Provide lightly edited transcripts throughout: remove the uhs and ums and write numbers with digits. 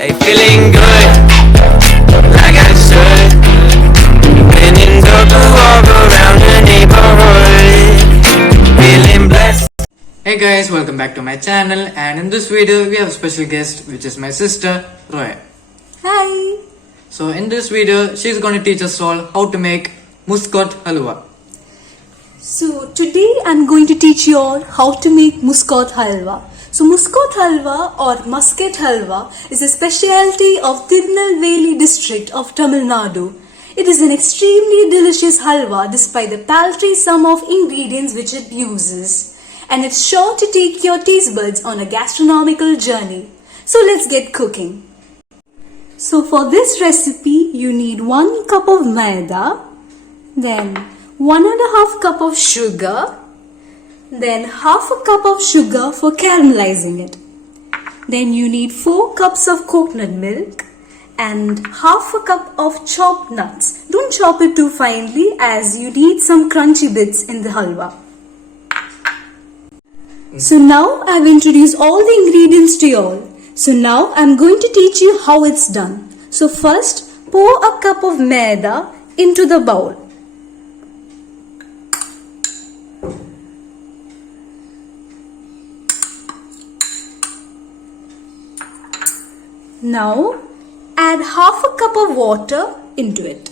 Hey, feeling good, like I should. When in dark, walk around the neighborhood, feeling blessed. Hey guys, welcome back to my channel, and in this video we have a special guest, which is my sister Roya. Hi! So in this video she's going to teach us all how to make Muscoth halwa. So today I'm going to teach you all how to make Muscoth halwa. So Muscoth halwa or Muscat halwa is a specialty of Thirunelvelli district of Tamil Nadu. It is an extremely delicious halwa despite the paltry sum of ingredients which it uses. And it's sure to take your taste buds on a gastronomical journey. So let's get cooking. So for this recipe you need 1 cup of maida, then 1.5 cup of sugar, then half a cup of sugar for caramelizing it. Then you need 4 cups of coconut milk and half a cup of chopped nuts. Don't chop it too finely as you need some crunchy bits in the halwa. So now I've introduced all the ingredients to you all. So now I'm going to teach you how it's done. So first pour a cup of maida into the bowl. Now add half a cup of water into it.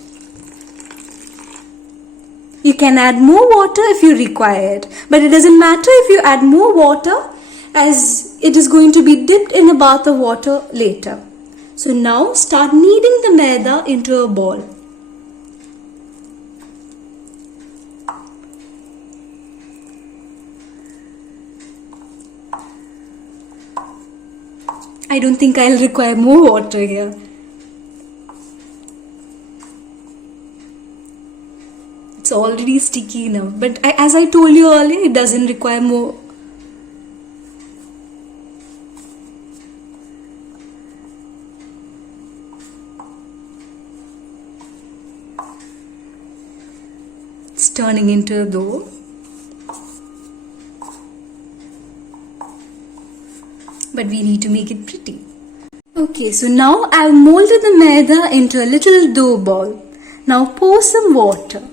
You can add more water if you require it, but it doesn't matter if you add more water as it is going to be dipped in a bath of water later. So now start kneading the maida into a ball. I don't think I'll require more water here. It's already sticky enough, but as I told you earlier, it doesn't require more. It's turning into a dough. But we need to make it pretty. Okay, so now I've molded the maida into a little dough ball. Now pour some water.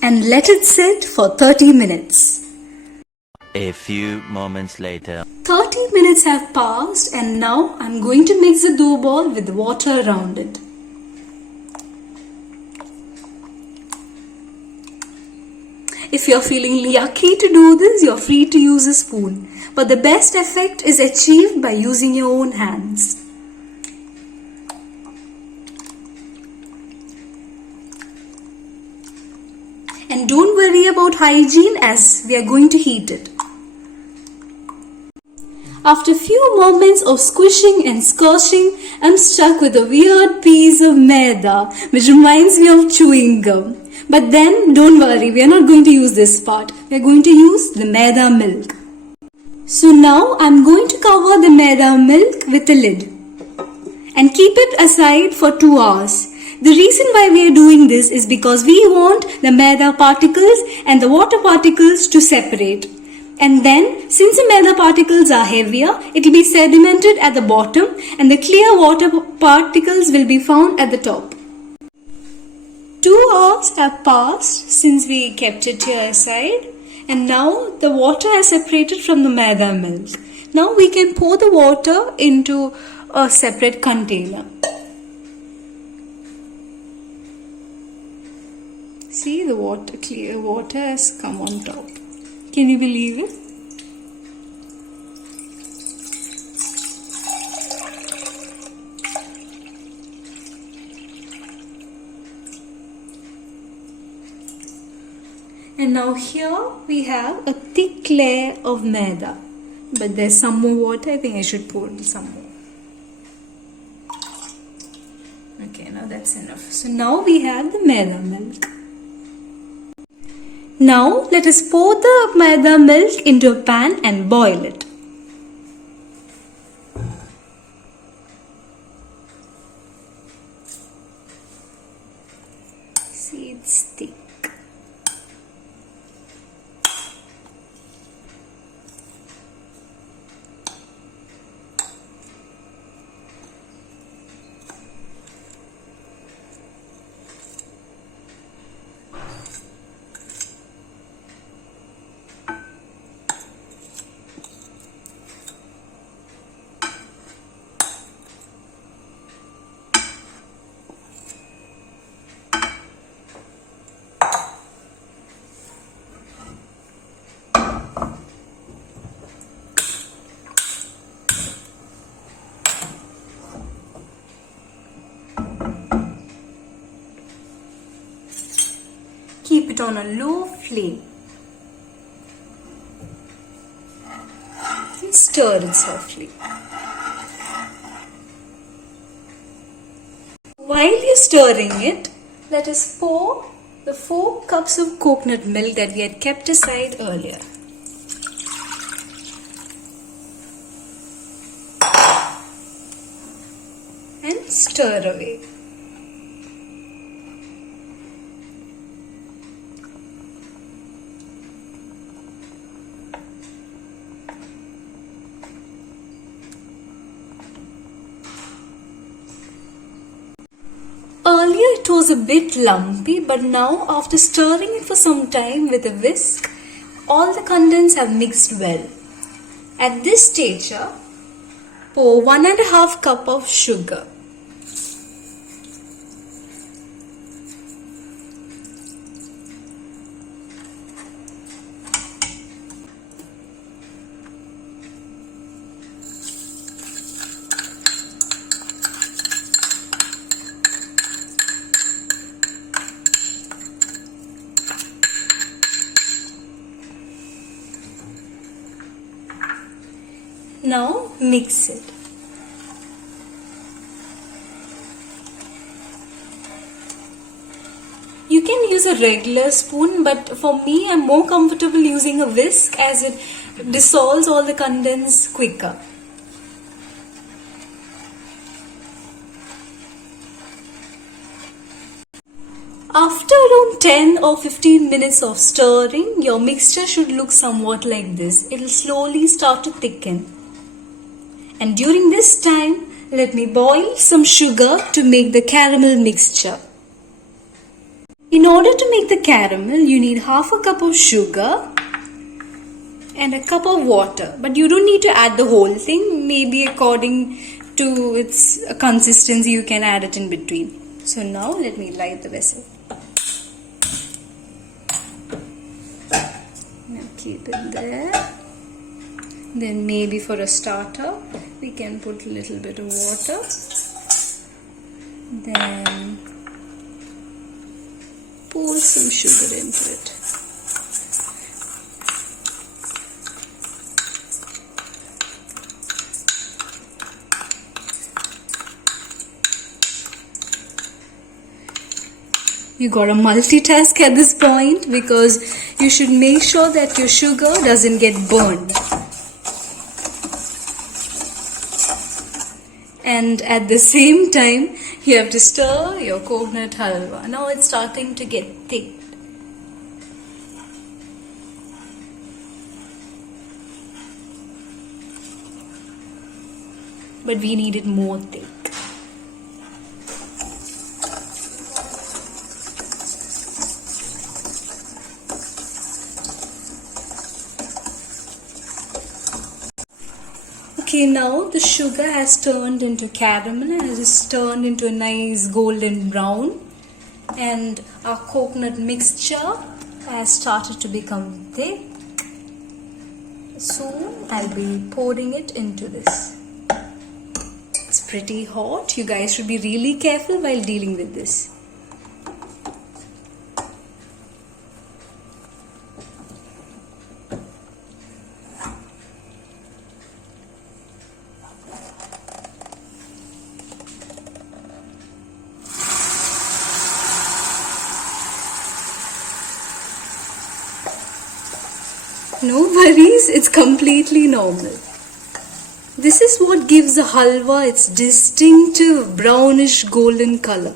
And let it sit for 30 minutes. A few moments later. 30 minutes have passed and now I'm going to mix the dough ball with water around it. If you're feeling yucky to do this, you're free to use a spoon. But the best effect is achieved by using your own hands. And don't worry about hygiene as we are going to heat it. After a few moments of squishing and squashing, I'm stuck with a weird piece of maida which reminds me of chewing gum. But then don't worry, we are not going to use this part. We are going to use the maida milk. So now I'm going to cover the maida milk with a lid and keep it aside for 2 hours. The reason why we are doing this is because we want the maida particles and the water particles to separate. And then, since the maida particles are heavier, it will be sedimented at the bottom and the clear water particles will be found at the top. 2 hours have passed since we kept it here aside, and now the water has separated from the maida milk. Now we can pour the water into a separate container. See, the clear water has come on top. Can you believe it? And now here we have a thick layer of maida. But there's some more water. I think I should pour some more. Okay, now that's enough. So now we have the maida milk. Now let us pour the maida milk into a pan and boil it. See, it's thick. Keep it on a low flame. And stir it softly. While you're stirring it, let us pour the 4 cups of coconut milk that we had kept aside earlier. And stir away. Earlier it was a bit lumpy, but now after stirring it for some time with a whisk, all the contents have mixed well. At this stage, pour 1.5 cup of sugar. Now mix it. You can use a regular spoon, but for me I'm more comfortable using a whisk as it dissolves all the contents quicker. After around 10 or 15 minutes of stirring, your mixture should look somewhat like this. It will slowly start to thicken. And during this time, let me boil some sugar to make the caramel mixture. In order to make the caramel, you need 1/2 cup of sugar and a cup of water. But you don't need to add the whole thing. Maybe according to its consistency, you can add it in between. So now let me light the vessel. Now keep it there. Then maybe for a starter, we can put a little bit of water. Then pour some sugar into it. You gotta multitask at this point because you should make sure that your sugar doesn't get burned. And at the same time, you have to stir your coconut halwa. Now it's starting to get thick. But we need it more thick. Okay, now the sugar has turned into caramel and it is turned into a nice golden brown, and our coconut mixture has started to become thick. Soon I'll be pouring it into this. It's pretty hot. You guys should be really careful while dealing with this. No worries, it's completely normal. This is what gives the halwa its distinctive brownish golden color.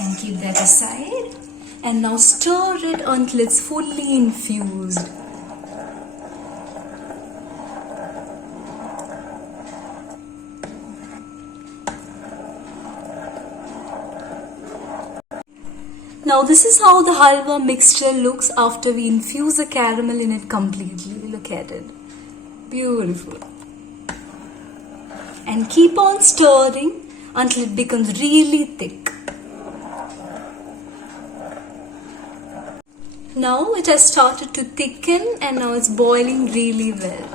And keep that aside. And now stir it until it's fully infused. Now this is how the halwa mixture looks after we infuse the caramel in it completely. Look at it. Beautiful. And keep on stirring until it becomes really thick. Now it has started to thicken and now it's boiling really well.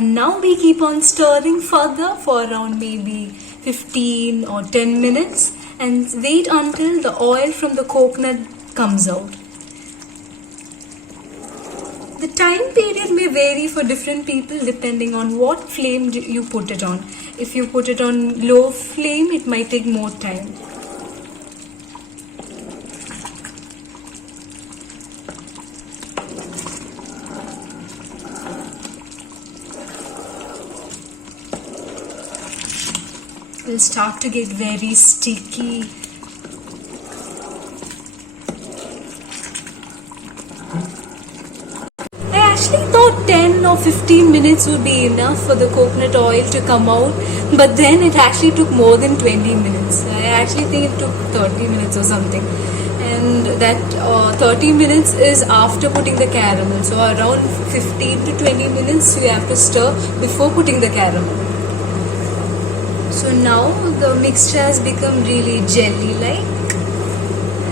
And now we keep on stirring further for around maybe 15 or 10 minutes and wait until the oil from the coconut comes out. The time period may vary for different people depending on what flame you put it on. If you put it on low flame, it might take more time. It will start to get very sticky. I actually thought 10 or 15 minutes would be enough for the coconut oil to come out, but then it actually took more than 20 minutes. I actually think it took 30 minutes or something. And that 30 minutes is after putting the caramel. So around 15 to 20 minutes you have to stir before putting the caramel. So now the mixture has become really jelly-like,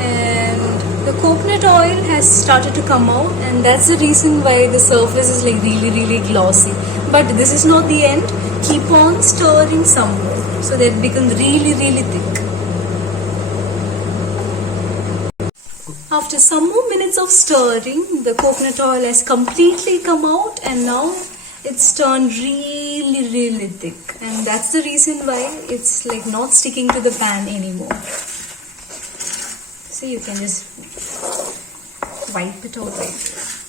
and the coconut oil has started to come out, and that's the reason why the surface is like really glossy. But this is not the end. Keep on stirring some more so that it becomes really thick. After some more minutes of stirring, the coconut oil has completely come out, and now it's turned really thick, and that's the reason why it's like not sticking to the pan anymore. So you can just wipe it out like this.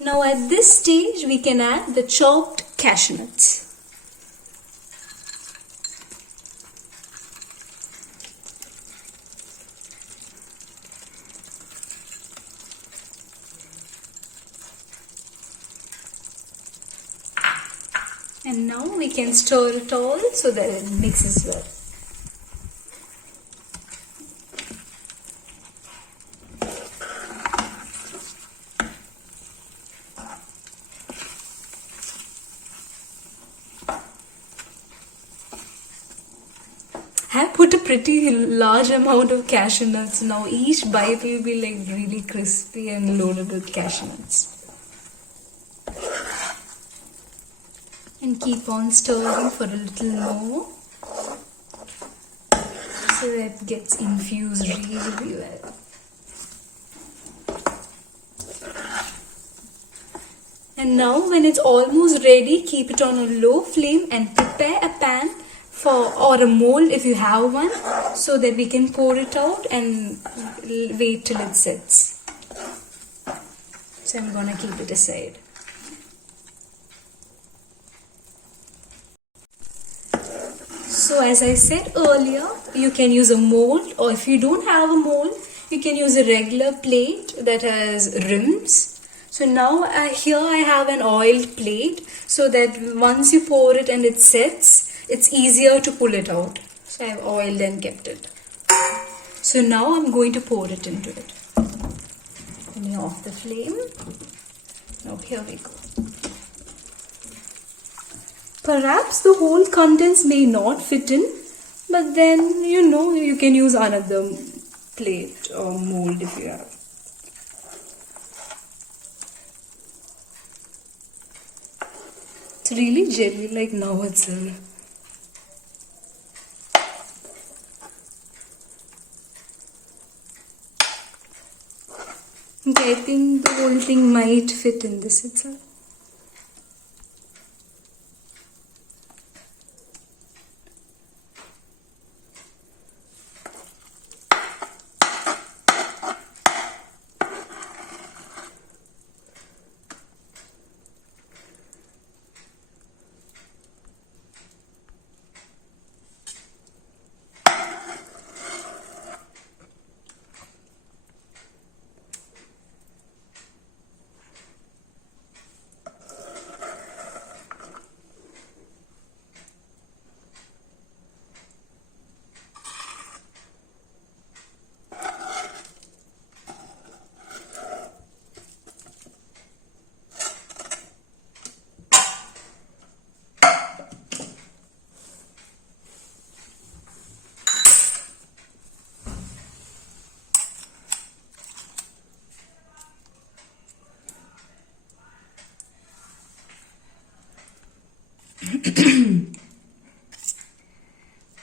Now at this stage we can add the chopped cashew nuts. And now we can stir it all so that it mixes well. I have put a pretty large amount of cashew nuts. Now each bite will be like really crispy and loaded with cashew nuts. And keep on stirring for a little more so that it gets infused really well. And now when it's almost ready, keep it on a low flame and prepare a pan or a mold if you have one, so that we can pour it out and wait till it sets. So I'm gonna keep it aside. So as I said earlier, you can use a mold, or if you don't have a mold, you can use a regular plate that has rims. So now here I have an oiled plate, so that once you pour it and it sets, it's easier to pull it out. So I have oiled and kept it. So now I'm going to pour it into it. Let me off the flame. Now here we go. Perhaps the whole contents may not fit in, but then you can use another plate or mold if you have. It's really jelly like now itself. Okay, I think the whole thing might fit in this itself.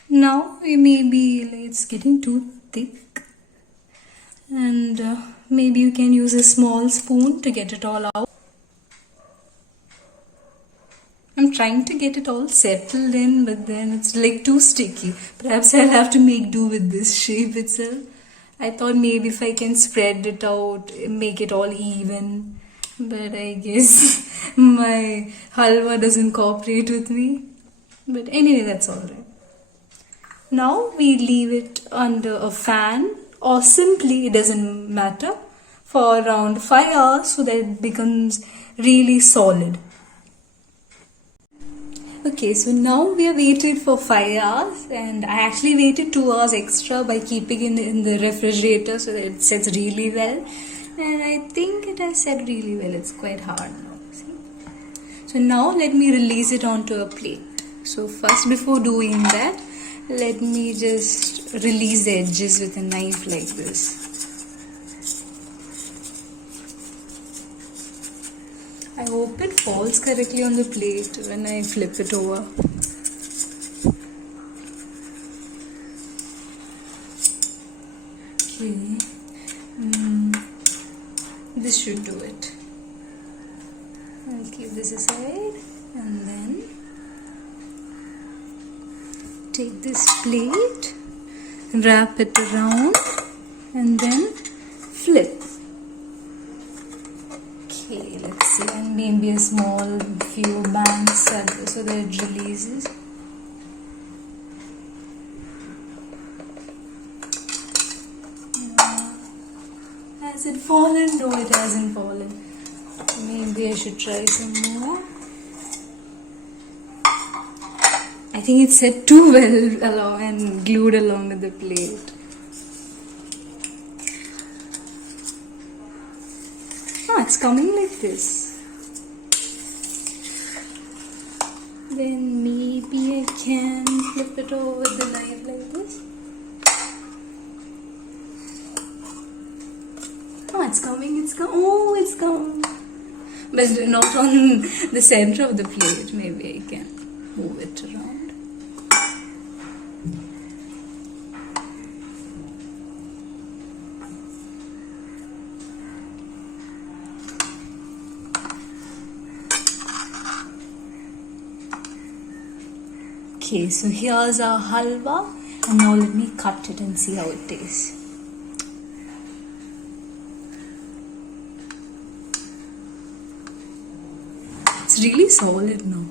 Now maybe it's getting too thick, and maybe you can use a small spoon to get it all out. I'm trying to get it all settled in, but then it's like too sticky. Perhaps I'll have to make do with this shape itself. I thought maybe if I can spread it out, make it all even, but I guess my halwa doesn't cooperate with me. But anyway, that's alright. Now we leave it under a fan, or simply, it doesn't matter, for around 5 hours so that it becomes really solid. Okay, so now we have waited for 5 hours, and I actually waited 2 hours extra by keeping it in the refrigerator so that it sets really well. And I think it has set really well. It's quite hard now. See? So now let me release it onto a plate. So first, before doing that, let me just release the edges with a knife like this. I hope it falls correctly on the plate when I flip it over. Okay, this should do it. I'll keep this aside and then take this plate, wrap it around and then flip. Okay, let's see, and maybe a small few bangs so that it releases. Has it fallen? No, it hasn't fallen. Maybe I should try some more. I think it's set too well along and glued along with the plate. It's coming like this. Then maybe I can flip it over with the knife like this. It's coming, it's coming. Oh, it's coming. But not on the center of the plate. Maybe I can move it around. Okay, so here's our halwa, and now let me cut it and see how it tastes. It's really solid now.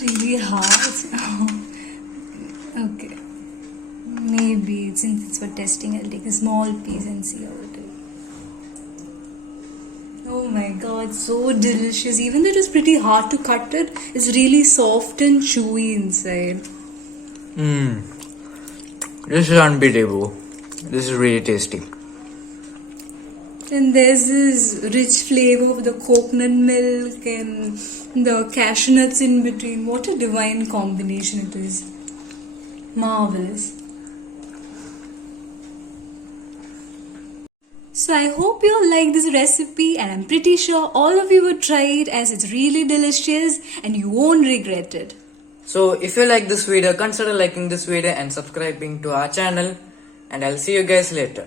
Really hard. Okay, maybe since it's for testing, I'll take a small piece and see how it is. Oh my god, so delicious. Even though it was pretty hard to cut it, it's really soft and chewy inside. This is unbeatable. This is really tasty. And there's this rich flavor of the coconut milk and the cashew nuts in between. What a divine combination it is. Marvelous. So I hope you all like this recipe, and I'm pretty sure all of you would try it as it's really delicious and you won't regret it. So if you like this video, consider liking this video and subscribing to our channel, and I'll see you guys later.